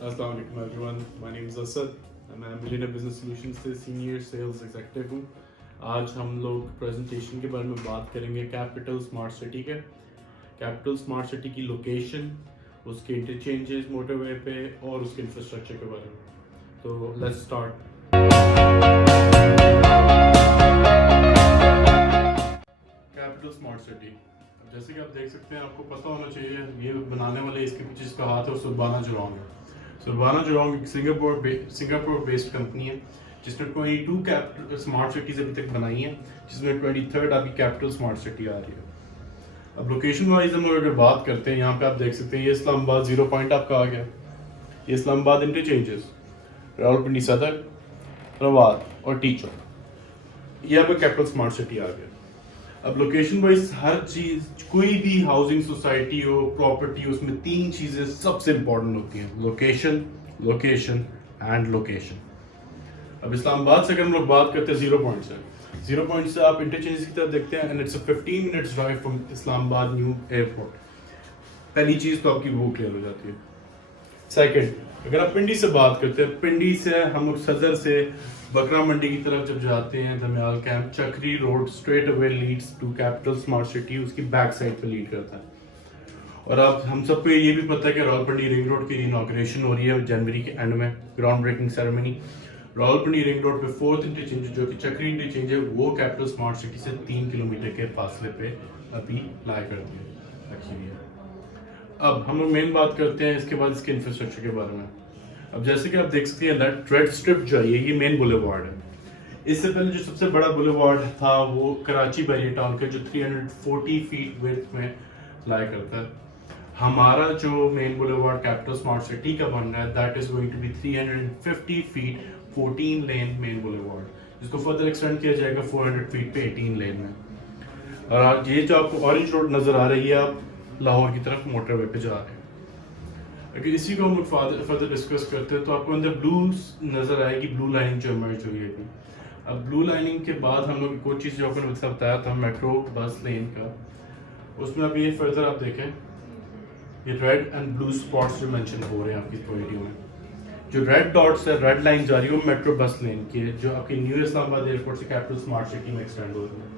अस्सलाम वालेकुम everyone, my name is Asad, मैं मिलियनेयर बिजनेस सॉल्यूशंस से सीनियर सेल्स एग्जीक्यूटिव हूँ। आज हम लोग प्रेजेंटेशन के बारे में बात करेंगे कैपिटल स्मार्ट सिटी के। कैपिटल स्मार्ट सिटी की लोकेशन, उसके इंटरचेंजेस मोटरवे पे और उसके इंफ्रास्ट्रक्चर के बारे में। तो let's start. Capital smart city, जैसे कि आप देख सकते हैं, आपको पता होना चाहिए ये बनाने वाले इसके पीछे जिसका हाथ है वो सुरबाना जुरांग है। सुरबाना जुरांग एक सिंगापुर बेस्ड कंपनी है जिसने 22 कैपिटल स्मार्ट सिटीज अभी तक बनाई हैं, जिसमें 23rd अभी कैपिटल स्मार्ट सिटी आ रही है। अब लोकेशन वाइज हम लोग अगर बात करते हैं, यहाँ पे आप देख सकते हैं ये इस्लामाबाद 0 पॉइंट आपका आ गया, ये इस्लामाबाद इंटरचेंजेस, रावलपिंडी सदर, रवाद और टीचर, ये आपका कैपिटल स्मार्ट सिटी आ गया। अब लोकेशन वाइज हर चीज, कोई भी हाउसिंग सोसाइटी हो, प्रॉपर्टी हो, उसमें 3 चीजें सबसे इंपॉर्टेंट होती हैं: लोकेशन, लोकेशन एंड लोकेशन। अब इस्लामाबाद से अगर हम लोग बात करते हैं 0 पॉइंट से आप इंटरचेंज की तरफ देखते हैं and it's 15 minutes drive from Islamabad new airport. पहली चीज तो आपकी वो क्लियर हो जाती है। सेकंड, अगर आप पिंडी से बात करते हैं, पिंडी से हम लोग सदर से बकरा मंडी की तरफ जब जाते हैं, Dhamial camp, Chakri road straight away leads to capital smart city, उसकी बैक साइड पे लीड करता है। और अब हम सबको ये भी पता है कि रावलपिंडी रिंग रोड की इनॉग्रेशन हो रही है जनवरी के एंड में, ground breaking ceremony. Rawalpindi ring road पे 4th इंटरचेंज जो कि चक्री इंटरचेंज है, वो कैपिटल स्मार्ट सिटी से 3 किलोमीटर के फासले पे अभी लाई करती है। अब हम लोग मेन बात करते हैं इसके बाद इसके इंफ्रास्ट्रक्चर के बारे में। अब जैसे कि आप देख सकते हैं, रेड स्ट्रिप जो है ये मेन बुलेवार्ड है। इससे पहले जो सबसे बड़ा बुलेवार्ड था वो कराची बैरियर टाउन का, जो 340 फीट विड्थ में लाई करता है। हमारा जो main boulevard capital smart city का बन रहा है, that is going to be 350 feet 14 lane main boulevard, जिसको फर्दर एक्सटेंड किया जाएगा 400 फीट पे 18 लेन में। और आज ये जो आपको ऑरेंज रोड नजर आ रही है, आप लाहौर की तरफ मोटरवे पे जा रहे हैं। अगर इसी को हम लोग फर्दर डिस्कस करते हैं तो आपको अंदर ब्लू नजर आएगी, ब्लू लाइनिंग जो इमर्ज हुई है। अब ब्लू लाइनिंग के बाद हम लोग कुछ चीज़ जो आपने बताया था मेट्रो बस लेन का, उसमें अब ये फर्दर आप देखें, ये रेड एंड ब्लू स्पॉट्स जो मेंशन हो रहे हैं आपकी वीडियो में, जो रेड डॉट्स है, रेड लाइन जा रही है, वो मेट्रो बस लेन की है, जो आपकी न्यू इस्लामाबाद एयरपोर्ट से कैपिटल स्मार्ट सिटी में एक्सटेंड हो रही है।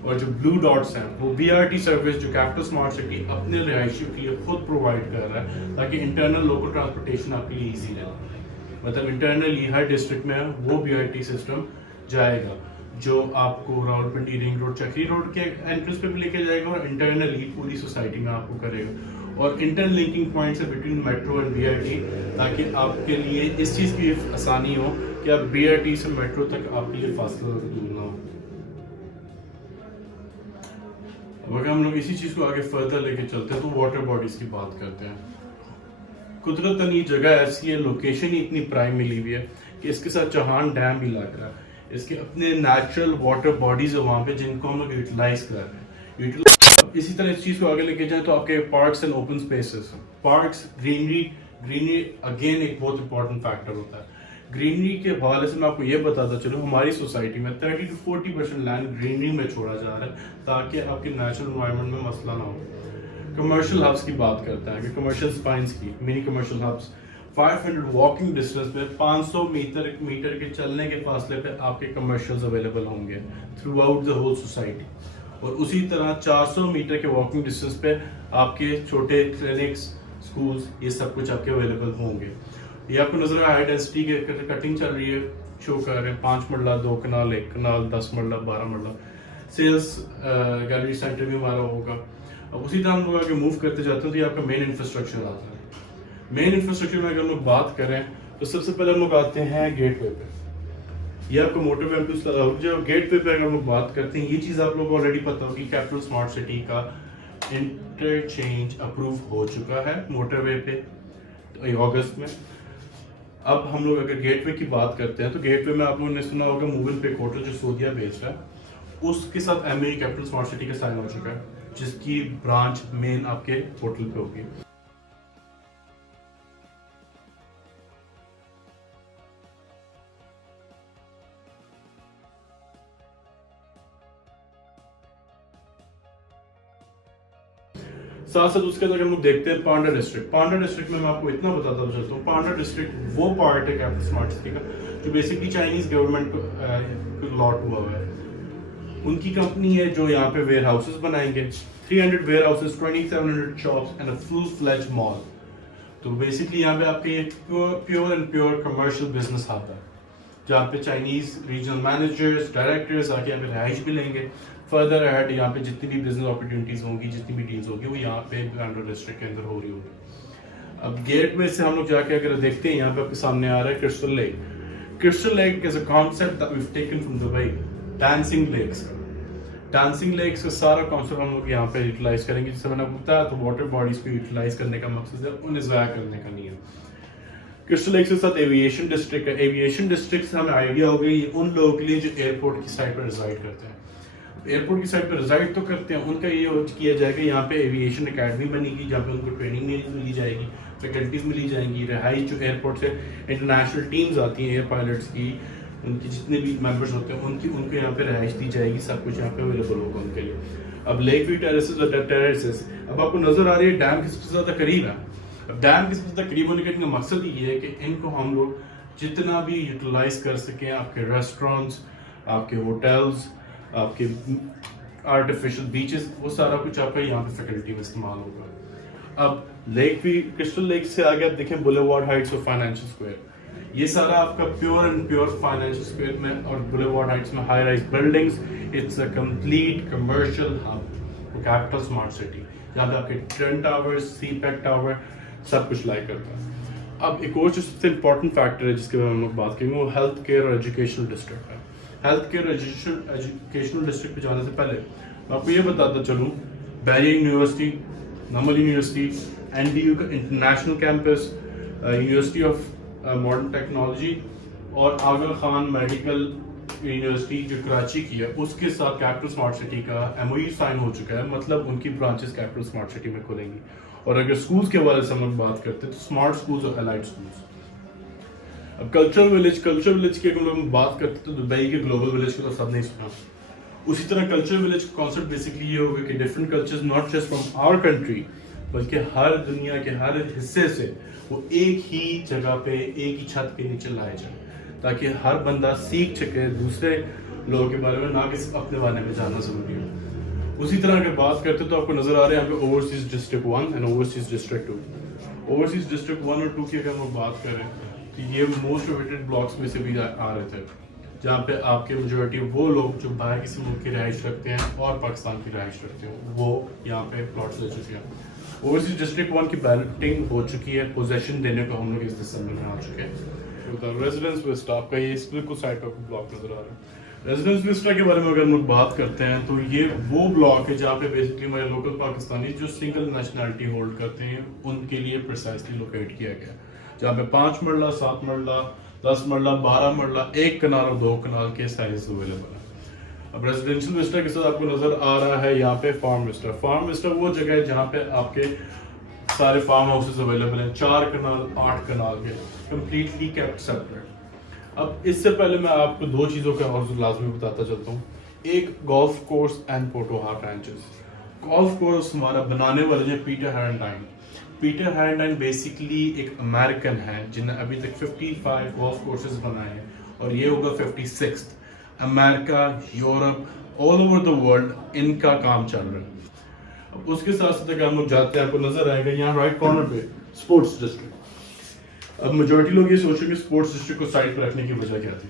और जो ब्लू डॉट्स हैं वो BRT सर्विस जो कैपिटल स्मार्ट सिटी अपने रिहायशियों के लिए खुद प्रोवाइड कर रहा है, ताकि इंटरनल लोकल ट्रांसपोर्टेशन आपके लिए ईजी रहे। मतलब इंटरनली हर डिस्ट्रिक्ट में वो BRT सिस्टम जाएगा, जो आपको रावलपिंडी रिंग रोड, चक्री रोड के एंट्रेंस पे भी लेके जाएगा और इंटरनली पूरी सोसाइटी में आपको करेगा। और इंटरलिंकिंग पॉइंट्स है बिटवीन मेट्रो एंड BRT, ताकि आपके लिए इस चीज़ की आसानी हो कि आप BRT से मेट्रो तक आपके लिए फासला दूर ना हो। अगर हम लोग इसी चीज को आगे फर्दर लेके चलते हैं तो वाटर बॉडीज की बात करते हैं। कुदरतन ये जगह ऐसी है, लोकेशन ही इतनी प्राइम मिली हुई है कि इसके साथ चौहान डैम भी लग रहा है। इसके अपने नेचुरल वाटर बॉडीज है वहाँ पे, जिनको हम लोग यूटिलाइज कर रहे हैं। अब इसी तरह इस चीज को आगे लेके जाए तो आपके parks and open spaces, parks, greenery again एक बहुत इंपॉर्टेंट फैक्टर होता है। ग्रीनरी के हवाले से मैं आपको ये बताता चलूँ, हमारी सोसाइटी में 30 to 40% लैंड ग्रीनरी में छोड़ा जा रहा है, ताकि आपके नेचुरल एनवायरनमेंट में मसला ना हो। कमर्शियल हब्स की बात करते हैं, कमर्शियल स्पाइंस की, mini commercial hubs 500 walking distance पे, 500 मीटर के चलने के फासले पे आपके कमर्शियल्स अवेलेबल होंगे throughout the whole society. और उसी तरह 400 मीटर के वॉकिंग डिस्टेंस पे आपके छोटे क्लिनिक्स, स्कूल्स, ये सब कुछ आपके अवेलेबल होंगे। ये आपको नजर हाई डेंसिटी की कटिंग चल रही है, शो कर रहे हैं 5 मरला, 2 कनाल, 1 कनाल, 10 मरला, 12 मरला। सेल्स गैलरी सेंटर भी हमारा होगा। अब उसी तरह हम लोग आगे मूव करते जाते हैं तो ये आपका मेन इंफ्रास्ट्रक्चर आता है। मेन इंफ्रास्ट्रक्चर में अगर हम लोग बात करें तो सबसे पहले हम लोग आते हैं गेटवे पे। ये आपको मोटरवे जो गेटवे पे अगर हम लोग बात करते हैं, ये चीज़ आप लोग को ऑलरेडी पता होगी, कैपिटल स्मार्ट सिटी का इंटरचेंज अप्रूव हो चुका है मोटरवे पे अगस्त में। अब हम लोग अगर गेटवे की बात करते हैं तो गेटवे में आप लोगों ने सुना होगा मूविन पे होटल जो सोदिया बेस्ड है, उसके साथ MAE कैपिटल स्मार्ट सिटी का साइन हो चुका है, जिसकी ब्रांच मेन आपके होटल पे होगी। साथ साथ उसके अंदर हम लोग देखते हैं पांडा डिस्ट्रिक्ट। पांडा डिस्ट्रिक्ट में मैं आपको इतना बताता चलता हूँ, पांडा डिस्ट्रिक्ट वो पार्ट है कैपिटल स्मार्ट सिटी का जो बेसिकली चाइनीज गवर्नमेंट को लॉट हुआ हुआ है। उनकी कंपनी है जो यहाँ पे वेयर हाउसेस बनाएंगे, 300 warehouses, 2700 shops and a full fledged mall. तो बेसिकली यहाँ पे आपके ये pure and pure commercial business आता है, जहाँ पे चाइनीज रीजनल मैनेजर्स, डायरेक्टर्स आके यहाँ पे रहाइश भी लेंगे। फर्दर अहेड यहाँ पे जितनी भी बिजनेस अपॉर्चुनिटीज होंगी, जितनी भी डील्स होगी, वो यहाँ पे पांडा डिस्ट्रिक्ट के अंदर हो रही होगी। अब गेट में से हम लोग जाके अगर देखते हैं, यहाँ पे आपके सामने आ रहा है crystal lake. Crystal lake is a concept that we have taken from Dubai. Dancing lakes का, डांसिंग लेक्स का सारा कॉन्सेप्ट हम लोग यहाँ पे यूटिलाइज करेंगे। जैसे मैंने बताया, तो वाटर बॉडीज को यूटिलाइज करने का मकसद है, उन्हें ज़ाया करने का नहीं है। क्रिस्टल लेक के साथ एविएशन डिस्ट्रिक्ट है। एविएशन डिस्ट्रिक्ट से हमें आइडिया हो गई उन लोगों के लिए जो एयरपोर्ट की साइड पर रिजाइड करते हैं। एयरपोर्ट की साइड पर रिजाइड तो करते हैं, उनका ये किया जाएगा, यहाँ पे एविएशन एकेडमी बनेगी जहाँ पे उनको ट्रेनिंग मिली जाएगी, फैकल्टीज मिली जाएंगी, रहाइश जो एयरपोर्ट से इंटरनेशनल टीम्स आती हैं एयर पायलट्स की, उनके जितने भी मेंबर्स होते हैं उनको यहाँ पे रहाइश दी जाएगी, सब कुछ यहाँ पे अवेलेबल होगा उनके लिए। अब लेक व्यू टेरेसेस अब आपको नजर आ रही है, डैम की सबसे ज्यादा करीब है। अब डैम की सबसे ज्यादा करीब होने का इनका मकसद ये है कि इनको हम लोग जितना भी यूटिलाइज कर सकें, आपके रेस्टोरेंट्स, आपके होटल्स, आपके आर्टिफिशियल बीचेस, वो सारा कुछ आपका यहाँ पे फैकल्टी में इस्तेमाल होगा। अब लेक भी, क्रिस्टल लेक से आगे आप देखें बुलेवार्ड हाइट्स और फाइनेंशियल स्क्वायर, ये सारा आपका pure and pure financial square में और बुलेवार्ड हाइट्स में high rise buildings. It's a complete commercial hub, capital smart city, जहाँ पे आपके ट्रेन टावर्स, सीपेक टावर सब कुछ लाइक करता है। अब एक और जो सबसे इंपॉर्टेंट फैक्टर है जिसके बारे में हम लोग बात करेंगे, वो हेल्थ केयर और एजुकेशनल डिस्ट्रिक्ट है। हेल्थ केयर एजुकेशनल डिस्ट्रिक्ट पे जाने से पहले मैं आपको ये बताता चलूँ, बैरियर यूनिवर्सिटी, नमल यूनिवर्सिटी, NDU का international campus, university of modern technology और आगा खान मेडिकल यूनिवर्सिटी जो कराची की है, उसके साथ कैपिटल स्मार्ट सिटी का MOU साइन हो चुका है। मतलब उनकी ब्रांचेस कैपिटल स्मार्ट सिटी में खुलेंगी। और अगर स्कूल्स के बारे से हम लोग बात करते हैं तो स्मार्ट स्कूल्स और एलाइड स्कूल्स। अब कल्चरल विलेज की अगर हम बात करते हैं तो दुबई के ग्लोबल विलेज को तो सब नहीं सुना। उसी तरह कल्चरल विलेज का कॉन्सेप्ट बेसिकली ये होगा कि different cultures not just from our country बल्कि हर दुनिया के हर हिस्से से वो एक ही जगह पे एक ही छत के नीचे लाए जाए, ताकि हर बंदा सीख सके दूसरे लोगों के बारे में, ना कि अपने बारे में जानना जरूरी हो। उसी तरह अगर बात करते तो आपको नजर आ रहे हैं यहाँ पे overseas district 1 and overseas district 2। Overseas district 1 और 2 की अगर हम बात करें तो ये मोस्ट अवेटेड ब्लॉक्स में से भी आ रहे थे, जहाँ पे आपके मेजोरिटी वो लोग जो बाहर किसी मुल्क की रहाइश रखते हैं और पाकिस्तान की रहाइश रखते हैं वो यहाँ पे प्लॉट्स ले चुके हैं। ओवरसीज डिस्ट्रिक्ट 1 की बैलेटिंग हो चुकी है, पोजेशन देने को हम लोग इस दिसंबर में आ चुके हैं। रेजिडेंस विस्टा आपका ये बिल्कुल साइड पर ब्लॉक नजर आ रहा है। रेजिडेंस विस्टा के बारे में अगर हम लोग बात करते हैं तो ये वो ब्लॉक है जहाँ पे बेसिकली हमारे लोकल पाकिस्तानी जो सिंगल नेशनैलिटी होल्ड करते हैं उनके लिए प्रिसाइसली लोकेट किया गया, जहाँ पे 5 मरला, 7 मरला, 10 मरला, 12 मरला, 1 कनाल और 2 कनाल के साइज अवेलेबल है। अब रेजिडेंशियल विस्टा के साथ आपको नजर आ रहा है यहाँ पे फार्म विस्टा। फार्म विस्टा वो जगह है जहाँ पे आपके सारे फार्म हाउसेस अवेलेबल हैं, 4 कनाल, 8 कनाल के, कंप्लीटली केप्ट सेपरेट। अब इससे पहले मैं आपको 2 चीज़ों का और लाजमी बताता चलता हूँ। एक golf course and Potohar ranches. Golf course हमारा बनाने वाले जो Peter Harradine, Peter Harradine basically एक अमेरिकन है जिन्हें अभी तक 55 गोल्फ कोर्सेज बनाए हैं और ये होगा 56th। America, Europe, all over the world इनका काम चल रहा है। अब उसके साथ साथ अगर हम लोग जाते हैं, आपको नजर आएगा यहाँ राइट कॉर्नर पे स्पोर्ट्स डिस्ट्रिक्ट। अब मेजोरिटी लोग ये सोच रहे हैं कि स्पोर्ट्स डिस्ट्रिक्ट को साइड पर रखने की वजह क्या थी।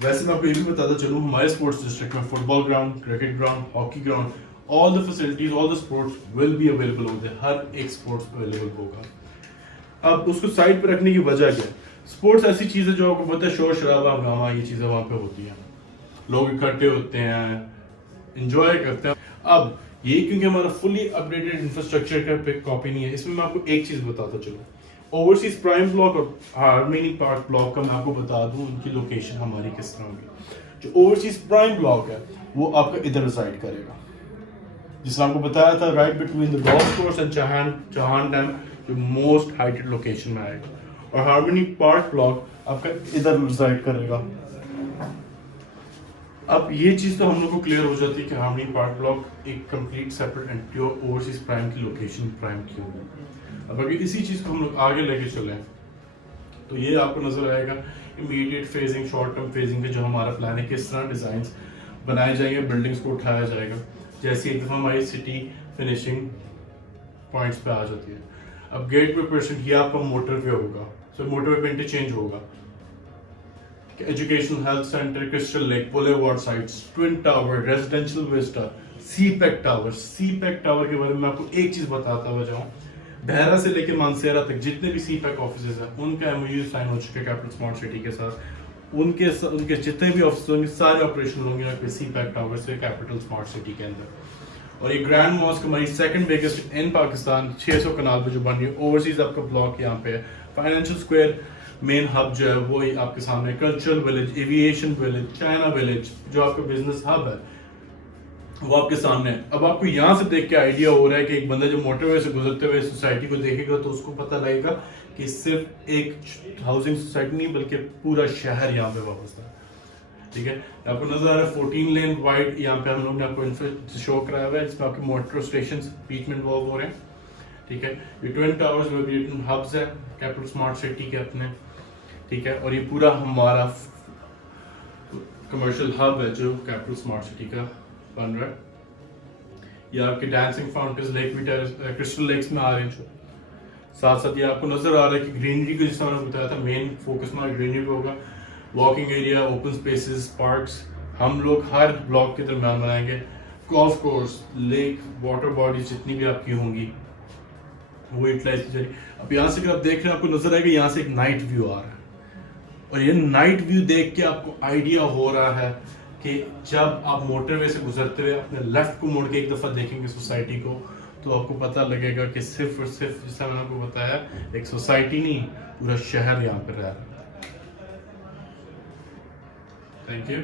वैसे मैं आपको ये भी बताता चलूँ, हमारे स्पोर्ट्स डिस्ट्रिक्ट में football ground, cricket ground, hockey ground, all the facilities, all the sports will be available होते हैं, हर एक स्पोर्ट्स अवेलेबल होगा। अब उसको साइड पर रखने की वजह क्या है? स्पोर्ट्स ऐसी चीज़ है जो आपको पता है, शोर शराबा, हंगामा, ये चीज़ें वहाँ पे होती हैं, लोग इकट्ठे होते हैं, इंजॉय करते हैं। अब ये क्योंकि हमारा फुली अपडेटेड इंफ्रास्ट्रक्चर का कॉपी नहीं है, इसमें मैं आपको एक चीज़ बताता चलूँ। ओवरसीज प्राइम ब्लॉक और हार्मनी पार्क ब्लॉक का मैं आपको बता दूं उनकी लोकेशन हमारी किस तरह होगी। जो ओवरसीज प्राइम ब्लॉक है वो आपका इधर रिसाइड करेगा, जिससे आपको बताया था right between the golf course and Chauhan dam, जो मोस्ट हाइटेड लोकेशन में आएगा। और हार्मनी पार्क ब्लॉक आपका इधर रिसाइड करेगा, अब ये चीज़ तो हम लोग को क्लियर हो जाती है कि हार्मनी पार्क ब्लॉक एक complete separate entity overseas prime की लोकेशन प्राइम की होगी। अब अगर इसी चीज़ को हम लोग आगे लेके चलें तो ये आपको नजर आएगा immediate phasing, short term phasing पे जो हमारा प्लान है, किस तरह डिजाइन बनाए जाएंगे, बिल्डिंग्स को उठाया जाएगा। जैसे एक दफ़ा हमारी सिटी फिनिशिंग पॉइंट्स पे आ जाती है। अब गेट वे परसेंट ये आपका मोटरवे होगा, सो मोटरवे पे इंटरचेंज होगा। Educational health centre, crystal lake, boulevard sites, twin tower, residential Vista, CPEC tower. CPEC tower के बारे में आपको एक चीज बताता हुआ जाऊं, बहरा से लेके मानसेरा तक जितने भी सीपेक ऑफिस हैं उनका एमओयू साइन हो चुके हैं कैपिटल स्मार्ट सिटी के साथ। उनके जितने भी ऑफिस होंगे सारे ऑपरेशन होंगे सीपेक टावर से कैपिटल स्मार्ट सिटी के अंदर। और ये ग्रैंड मॉस्क हमारी सेकंड बिगेस्ट इन पाकिस्तान 600 कनाल पे जो बन रही है। ओवरसीज आपका ब्लॉक यहाँ पे है। फाइनेंशियल स्क्वायर मेन हब जो है वो आपके सामने, cultural village, aviation village, China village जो आपका बिजनेस हब है वो आपके सामने है। अब आपको यहाँ से देख के आइडिया हो रहा है कि एक बंदा जो मोटरवे से गुजरते हुए सोसाइटी को देखेगा तो उसको पता लगेगा कि सिर्फ एक हाउसिंग सोसाइटी नहीं बल्कि पूरा शहर यहाँ पे वापस है। ठीक है, आपको नजर आ रहा है 14 लेन वाइड यहाँ पे हम लोग ने आपको शो कराया हुआ है, जिसमें आपके मोटर स्टेशन बीच में इन्वॉल्व हो रहे हैं। ठीक है, ये ट्विन टावर्स में हब्स है कैपिटल स्मार्ट सिटी के अपने। ठीक है, और ये पूरा हमारा कमर्शियल हब है जो कैपिटल स्मार्ट सिटी का बन रहा है। ये आपके डांसिंग फाउंटेन्स, लेक भी क्रिस्टल लेक्स में आ रहे हैं। साथ साथ ये आपको नजर आ रहा है कि ग्रीनरी को, जिस मैंने बताया था मेन फोकस हमारा ग्रीनरी पे होगा। Walking area, open spaces, parks हम लोग हर ब्लॉक के दरम्यान बनाएंगे। Golf course, lake, water bodies जितनी भी आपकी होंगी वो यूटिलाइज की जाएगी। अब यहाँ से अगर आप देख रहे हैं आपको नजर आएगा यहाँ से एक नाइट व्यू आ रहा है, और ये नाइट व्यू देख के आपको आइडिया हो रहा है कि जब आप मोटरवे से गुजरते हुए अपने लेफ्ट को मुड़ के एक दफा देखेंगे सोसाइटी को तो आपको पता लगेगा कि सिर्फ और सिर्फ जैसा मैंने आपको बताया एक सोसाइटी नहीं पूरा शहर यहाँ पर रह रहा है। Thank you.